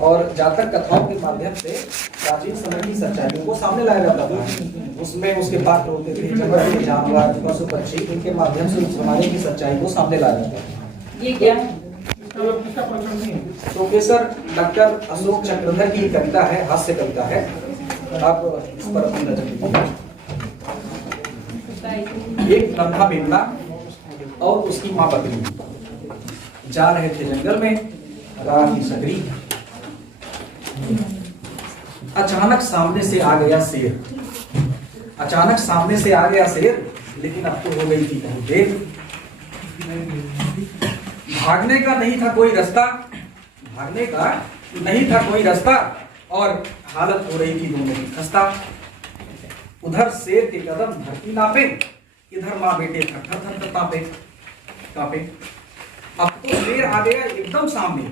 और जातक कथाओं के माध्यम से प्राचीन समय की सच्चाइयों को सामने लाया जाता था। उसमें उसके पात्र होते थे जंगल के जानवर, पशु पक्षी, इनके माध्यम से उस जमाने की सच्चाई को सामने लाया जाता था। ये क्या प्रोफेसर डॉक्टर अशोक चक्रधर की कविता है, हास्य कविता है। आप इस पर अपनी नजर दीजिए। एक नन्हा मेमना और उसकी माँ बकरी जा रहे थे जंगल में, राह की सकरी। अचानक सामने से आ गया शेर, अचानक सामने से आ गया शेर, लेकिन अब तो हो गई थी बहुत देर। भागने का नहीं था कोई रास्ता, भागने का नहीं था कोई रास्ता, और हालत हो रही थी दोनों की खस्ता। उधर शेर के कदम धरती नापे, इधर माँ बेटे थर थर थर कांपे कांपे। अब तो शेर आ गया एकदम सामने,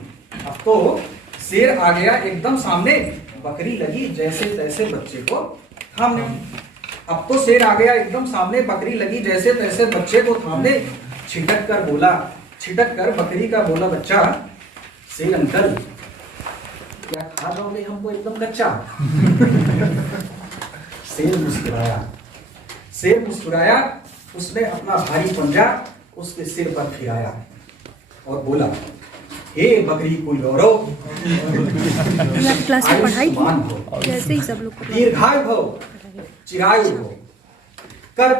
अब तो शेर आ गया एकदम सामने, बकरी लगी जैसे तैसे बच्चे को थामने। अब तो शेर आ गया एकदम सामने, बकरी लगी जैसे तैसे बच्चे को थामने। छिटक कर बोला, छिटक कर बकरी का बोला बच्चा, शेर अंकल क्या खा जाओगे हमको एकदम कच्चा। शेर मुस्कुराया, शेर मुस्कुराया, उसने अपना भारी पंजा उसके सिर पर फिराया और बोला, हे बकरी कुलोरो, क्लास में पढ़ाई थी जैसे ही सब लोग दीर्घायु हो, चिरायु हो, कर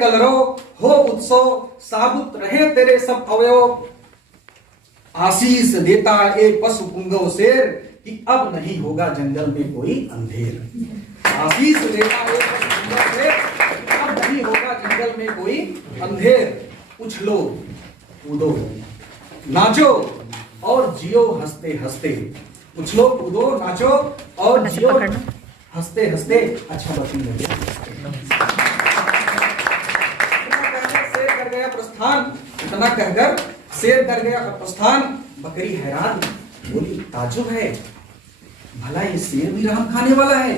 कलरो हो उत्सव, साबुत रहे तेरे सब अवयव। आशीष देता एक पशु पुंगव शेर, कि अब नहीं होगा जंगल में कोई अंधेर। आशीष देता एक पशु पुंगव शेर, कि अब नहीं होगा जंगल में कोई अंधेर। उछलो कूदो नाचो और जियो हंसते हंसते, उछलो कूदो नाचो और जियो हंसते हंसते। अच्छा बकरी लग गया, शेर कर गया प्रस्थान, इतना कहकर शेर कर गया प्रस्थान। बकरी हैरान बोली, ताजुब है भला ये शेर भी रहम खाने वाला है।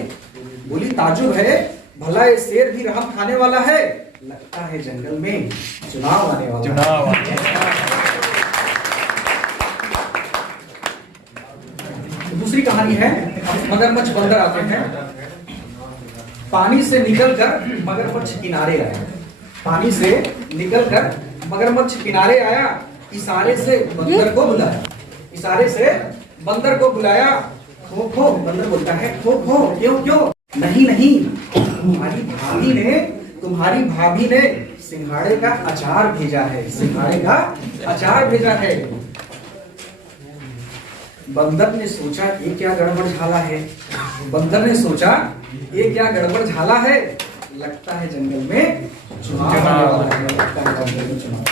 बोली, ताजुब है भला ये शेर भी रहम खाने वाला है। लगता है जंगल में चुनाव आने वाला है। दूसरी कहानी है, मगरमच्छ बंदर आते हैं। पानी से निकलकर मगरमच्छ किनारे आया, पानी से निकलकर मगरमच्छ किनारे आया। इशारे से बंदर को बुलाया, इशारे से बंदर को बुलाया। खो खो, बंदर बोलता है खो खो, क्यों क्यों। नहीं नहीं, तुम्हारी भाभी ने सिंघाड़े का अचार भेजा है, सिंघाड़े का अचार भेजा है। बंदर ने सोचा ये क्या गड़बड़ झाला है, बंदर ने सोचा ये क्या गड़बड़ झाला है। लगता है जंगल में चुनाव आने वाला है, लगता है जंगल में चुनाव।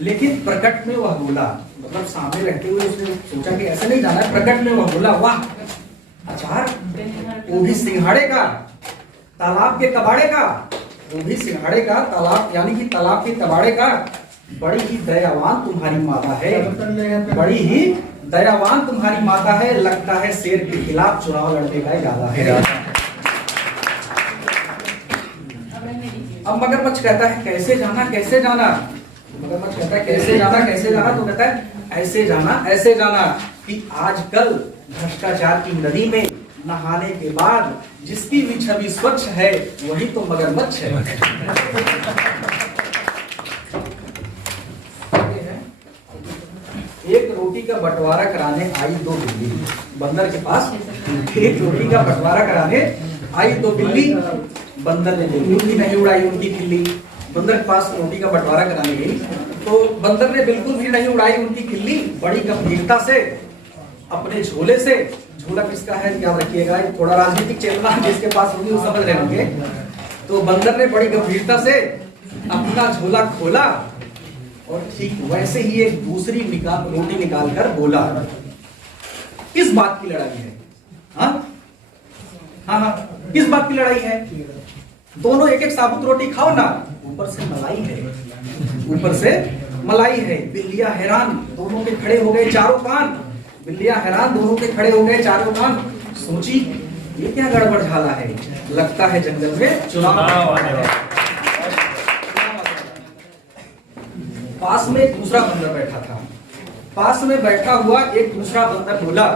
लेकिन प्रकट में वह बोला, मतलब सामने रहते हुए उसने सोचा कि ऐसे नहीं जाना है। प्रकट में वह बोला, वाह अचार, वो भी सिंघाड़े का, तालाब के कबाड़े का, वो भी सिंघाड़े का, तालाब यानी कि तालाब के कबाड़े का। बड़ी ही दयावान तुम्हारी माता है, बड़ी ही दयावान तुम्हारी माता है। लगता है शेर के खिलाफ चुनाव लड़ने का इरादा है। अब मगरमच्छ कहता है कैसे जाना कैसे जाना। मगरमच्छ कहता है कैसे जाना कैसे जाना, तो कहता है ऐसे जाना ऐसे जाना, कि आजकल भ्रष्टाचार की नदी में नहाने के बाद जिसकी भी छवि स्वच्छ है वही तो मगरमच्छ है। एक रोटी का बंटवारा कराने आई दो बिल्ली, बंदर के पास एक रोटी का बंटवारा कराने आई दो बिल्ली। बंदर ने बिल्कुल भी नहीं उड़ाई उनकी खिल्ली। बंदर के पास रोटी का बंटवारा कराने गई तो बंदर ने बिल्कुल भी नहीं उड़ाई उनकी खिल्ली। बड़ी गंभीरता से अपने झोले से, झोला किसका है याद रखिएगा, थोड़ा राजनीतिक चेतना जिसके पास होगी वो समझ रहे होंगे। तो बंदर ने बड़ी गंभीरता से अपना झोला खोला और ठीक वैसे ही एक दूसरी रोटी निकाल कर बोला, किस बात की लड़ाई है। हाँ हाँ हाँ, किस बात की लड़ाई है। दोनों एक एक साबुत रोटी खाओ ना, ऊपर से मलाई है, ऊपर से मलाई है। बिल्लियां हैरान, दोनों के खड़े हो गए चारों कान। बिल्लियां हैरान, दोनों के खड़े हो गए चारों कान। सोची ये क्या गड़बड़ झाला है, लगता है जंगल में चुनाव आने वाला है। पास में एक दूसरा बंदर बैठा था। पास में बैठा हुआ एक दूसरा बंदर बोला,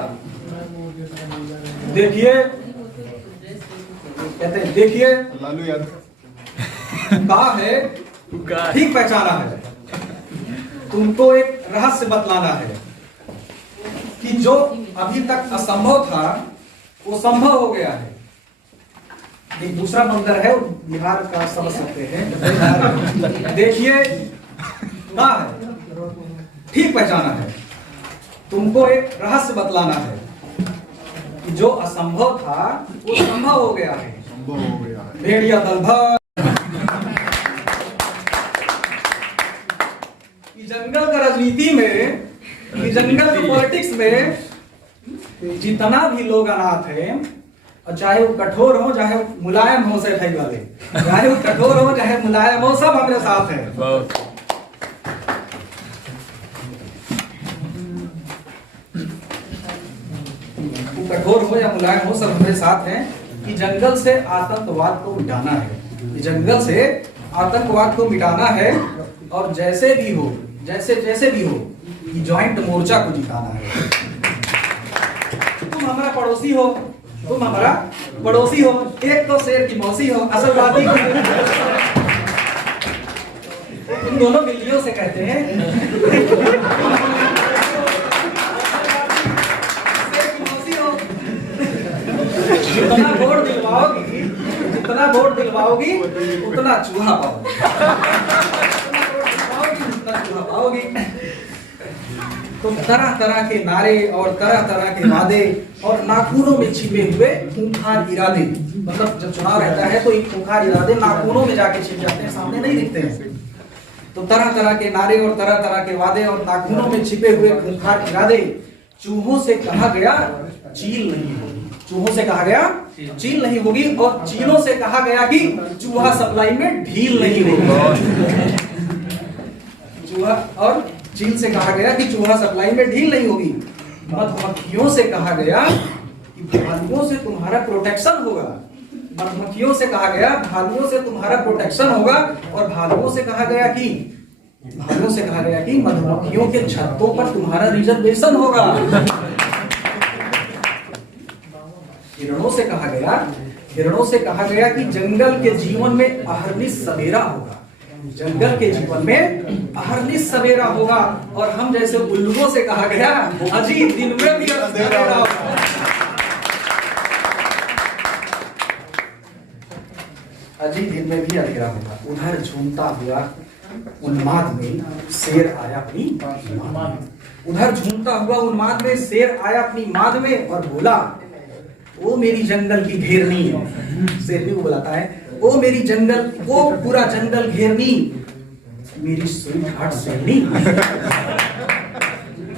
देखिए, कहते हैं देखिए लालू यादव कहा है, ठीक पहचाना है, तुमको एक रहस्य बतलाना है कि जो अभी तक असंभव था वो संभव हो गया है। एक दूसरा बंदर है, बिहार का समझ सकते हैं। देखिए कहा है, ठीक पहचाना है, तुमको एक रहस्य बतलाना है कि जो असंभव था वो संभव हो गया है। संभव हो गया है। भेड़िया दल भर जंगल का राजनीति में, जंगल के पॉलिटिक्स में जितना भी लोग अनाथ हैं, और चाहे वो कठोर हो चाहे मुलायम हो, से भाई वाले, चाहे वो कठोर हो चाहे मुलायम हो, सब हमारे साथ हैं। वो कठोर हो या मुलायम हो, सब हमारे साथ हैं कि जंगल से आतंकवाद को मिटाना है, जंगल से आतंकवाद को मिटाना है, और जैसे भी हो, जैसे भी हो, ये ज्वाइंट मोर्चा को जिताना है। तुम हमारा पड़ोसी हो, तुम हमारा पड़ोसी हो, एक तो शेर की मौसी हो, असल बात ही इन दोनों बिल्लियों से कहते हैं शेर की मौसी हो। जितना वोट दिलवाओगी उतना चूहा पाओगी। तो तरह तरह के नारे और तरह तरह के वादे और नाखूनों में छिपे हुए खूंखार इरादे, मतलब जब चुनाव रहता है तो एक खूंखार इरादे नाखूनों में जाके छिप जाते हैं, सामने नहीं दिखते हैं। तो तरह तरह के नारे और तरह तरह के वादे और नाखूनों में छिपे हुए खूंखार इरादे, चूहों से कहा गया चील नहीं होगी, चूहों से कहा गया चील नहीं होगी, और चीलों से कहा गया कि चूहा सप्लाई में ढील नहीं होगी। चूहा और चील से कहा गया कि चूहा सप्लाई में ढील नहीं होगी। मधुमक्खियों से कहा गया कि भालुओं से तुम्हारा प्रोटेक्शन होगा। मधुमक्खियों से कहा गया भालुओं से तुम्हारा प्रोटेक्शन होगा, और भालुओं से कहा गया कि मधुमक्खियों के छत्तों पर तुम्हारा रिजर्वेशन होगा। हिरणों से कहा गया कि जंगल के जीवन में अहर्निश सवेरा होगा, जंगल के जीवन में अहर्निश सवेरा होगा, और हम जैसे उल्लुओं से कहा गया अजी दिन में भी अंधेरा होगा। अजी दिन में भी अंधेरा होगा। उधर झूमता हुआ उन्माद में शेर आया अपनी माद, उधर झूमता हुआ उन्माद में शेर आया अपनी माद में और बोला, वो मेरी जंगल की घेरनी है। शेरनी को बुलाता है, वो मेरी जंगल, वो पूरा जंगल घेरनी, मेरी स्वीट हार्ट शेरनी,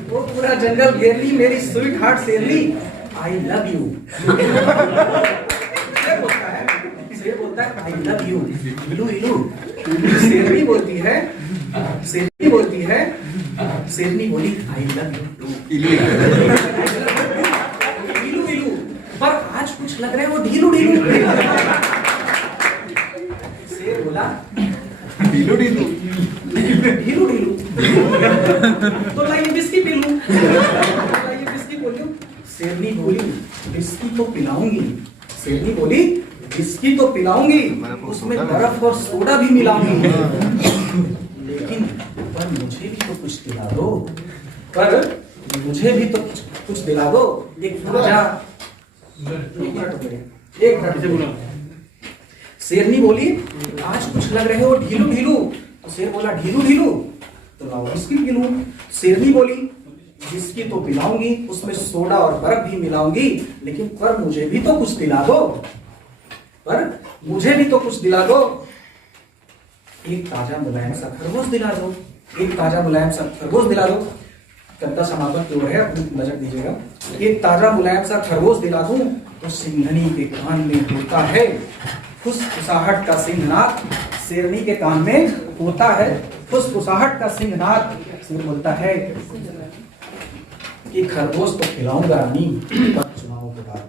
वो पूरा जंगल घेरनी, मेरी स्वीट हार्ट शेरनी, आई लव यू। शेर बोलता है आई लव यू, इलू इलू। शेरनी बोलती है, शेरनी बोली आई लव यू इलू इलू, पर आज कुछ लग रहा है वो ढीलू ढीलू। शेर बोला ढीलू ढीलू तो लाइए बिस्की पी लूं, लाइए बिस्की बोलियो। शेरनी बोली बिस्की तो पिलाऊंगी, शेरनी बोली बिस्की तो पिलाऊंगी, उसमें बर्फ और सोडा भी मिलाऊंगी, लेकिन पर मुझे भी तो कुछ दिला दो, पर मुझे भी तो कुछ दिला दो। एक मिनट शेरनी बोली आज कुछ लग रहे हो ढीलू ढीलू, तो शेर बोला ढीलू ढीलू तो लाओ बिस्की पी लूं। शेरनी बोली बिस्की तो पिलाऊंगी, उसमें सोडा और बर्फ भी मिलाऊंगी, लेकिन पर मुझे भी तो कुछ दिला दो, पर मुझे भी तो कुछ दिला दो। एक ताजा मुलायम सा खरगोश दिला दो, एक ताजा मुलायम सा खरगोश दिला दो। कविता समापन की ओर है, अपनी नजर दीजिएगा। एक ताजा मुलायम सा खरगोश दिला दूं तो सिंघनी के कान में होता है फुसफुसाहट का सिंहनाद, शेरनी के कान में होता है फुसफुसाहट का सिंहनाद। शेर बोलता है कि खरगोश तो खिलाऊंगा रानी, चुनाव के बाद